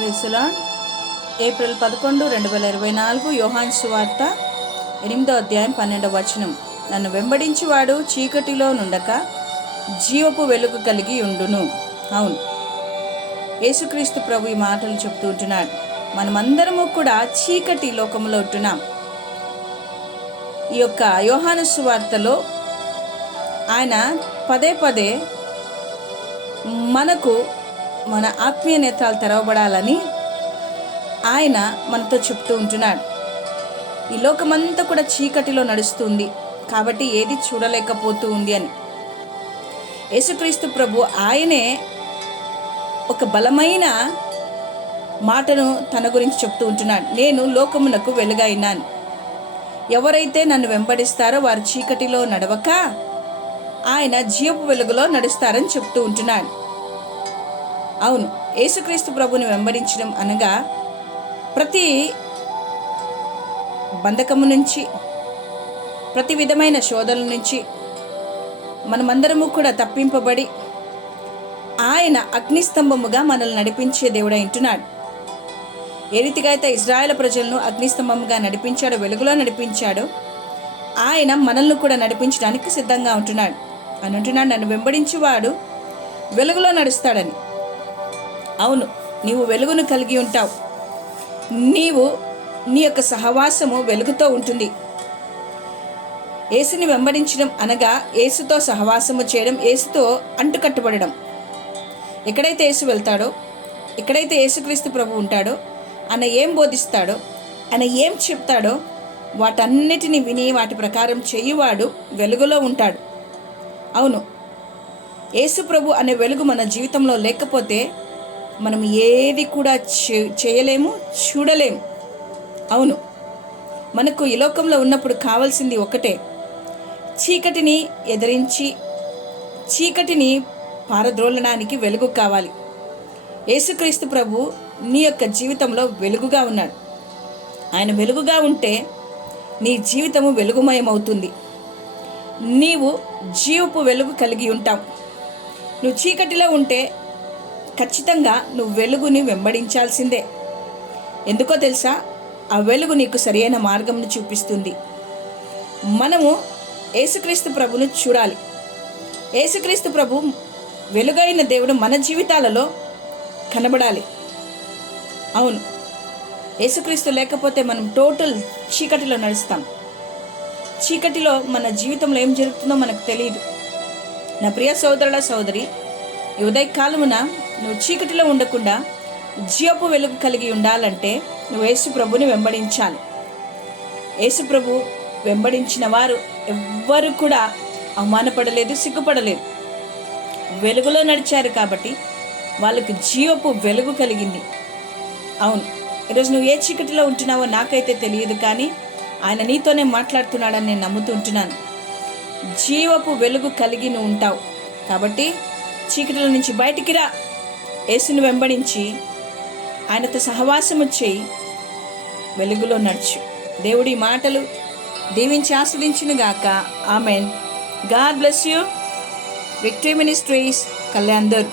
Praise the lord. April 11, 2024 యోహాను సువార్త 8వ అధ్యాయం 12వ వచనం. నన్ను వెంబడించువాడు చీకటిలో నుండక జీవపు వెలుగు కలిగి ఉండును. అవును, యేసుక్రీస్తు ప్రభు ఈ మాటలు చెప్తూ ఉంటున్నాడు. మనమందరము కూడా చీకటి లోకంలో ఉంటున్నాం. ఈ యొక్క యోహాను సువార్తలో ఆయన పదే పదే మనకు మన ఆత్మీయ నేత్రాలు తెరవబడాలని ఆయన మనతో చెప్తూ ఉంటున్నాడు. ఈ లోకమంతా కూడా చీకటిలో నడుస్తుంది కాబట్టి ఏది చూడలేకపోతూ ఉంది అని. యేసుక్రీస్తు ప్రభు ఆయనే ఒక బలమైన మాటను తన గురించి చెప్తూ ఉంటున్నాడు. నేను లోకమునకు వెలుగైనాను. ఎవరైతే నన్ను వెంబడిస్తారో వారు చీకటిలో నడవక ఆయన జీవపు వెలుగులో నడుస్తారని చెప్తూ ఉంటున్నాడు. అవును, యేసుక్రీస్తు ప్రభుని వెంబడించడం అనగా ప్రతి బంధకము నుంచి, ప్రతి విధమైన శోధనల నుంచి మనమందరము కూడా తప్పింపబడి ఆయన అగ్నిస్తంభముగా మనల్ని నడిపించే దేవుడై ఉంటున్నాడు. ఏ రీతిగా అయితే ఇజ్రాయేల్ ప్రజలను అగ్నిస్తంభముగా నడిపించాడో, వెలుగులో నడిపించాడో, ఆయన మనల్ని కూడా నడిపించడానికి సిద్ధంగా ఉంటున్నాడు అని అంటున్నాడు. నన్ను వెంబడించువాడు వెలుగులో నడుస్తాడని. అవును, నీవు వెలుగును కలిగి ఉంటావు. నీ యొక్క సహవాసము వెలుగుతో ఉంటుంది. యేసుని వెంబడించడం అనగా యేసుతో సహవాసము చేయడం, యేసుతో అంటుకట్టబడడం. ఎక్కడైతే యేసు వెళ్తాడో, ఎక్కడైతే యేసుక్రీస్తు ప్రభు ఉంటాడో, ఆయన ఏం బోధిస్తాడో, ఆయన ఏం చెప్తాడో వాటన్నిటిని విని వాటి ప్రకారం చేయువాడు వెలుగులో ఉంటాడు. అవును, యేసు ప్రభు అనే వెలుగు మన జీవితంలో లేకపోతే మనం ఏది కూడా చేయలేము, చూడలేము. అవును, మనకు ఈ లోకంలో ఉన్నప్పుడు కావాల్సింది ఒకటే, చీకటిని ఎదిరించి చీకటిని పారద్రోలడానికి వెలుగు కావాలి. యేసుక్రీస్తు ప్రభు నీ యొక్క జీవితంలో వెలుగుగా ఉన్నాడు. ఆయన వెలుగుగా ఉంటే నీ జీవితము వెలుగుమయమవుతుంది. నీవు జీవపు వెలుగు కలిగి ఉంటావు. నువ్వు చీకటిలో ఉంటే ఖచ్చితంగా నువ్వు వెలుగుని వెంబడించాల్సిందే. ఎందుకో తెలుసా? ఆ వెలుగు నీకు సరైన మార్గంను చూపిస్తుంది. మనము యేసుక్రీస్తు ప్రభును చూడాలి. యేసుక్రీస్తు ప్రభు వెలుగైన దేవుడు మన జీవితాలలో కనబడాలి. అవును, యేసుక్రీస్తు లేకపోతే మనం టోటల్ చీకటిలో నడుస్తాం. చీకటిలో మన జీవితంలో ఏం జరుగుతుందో మనకు తెలియదు. నా ప్రియ సోదరుల సోదరి, ఈ ఉదయకాలమున నువ్వు చీకటిలో ఉండకుండా జీవపు వెలుగు కలిగి ఉండాలంటే నువ్వు యేసు ప్రభుని వెంబడించాలి. యేసు ప్రభు వెంబడించిన వారు ఎవ్వరు కూడా అవమానపడలేదు, సిగ్గుపడలేదు. వెలుగులో నడిచారు కాబట్టి వాళ్ళకి జీవపు వెలుగు కలిగింది. అవును, ఈరోజు నువ్వు ఏ చీకటిలో ఉంటున్నావో నాకైతే తెలియదు, కానీ ఆయన నీతోనే మాట్లాడుతున్నాడని నేను నమ్ముతూ ఉంటున్నాను. జీవపు వెలుగు కలిగి నువ్వు ఉంటావు కాబట్టి చీకటిల నుంచి బయటికి రా. యేసుని వెంబడించి ఆయనతో సహవాసము చేయి, వెలుగులో నడుచు. దేవుడి మాటలు దీవించి ఆస్వాదించును గాక. Amen. God bless you. Victory ministries, Kalyan there.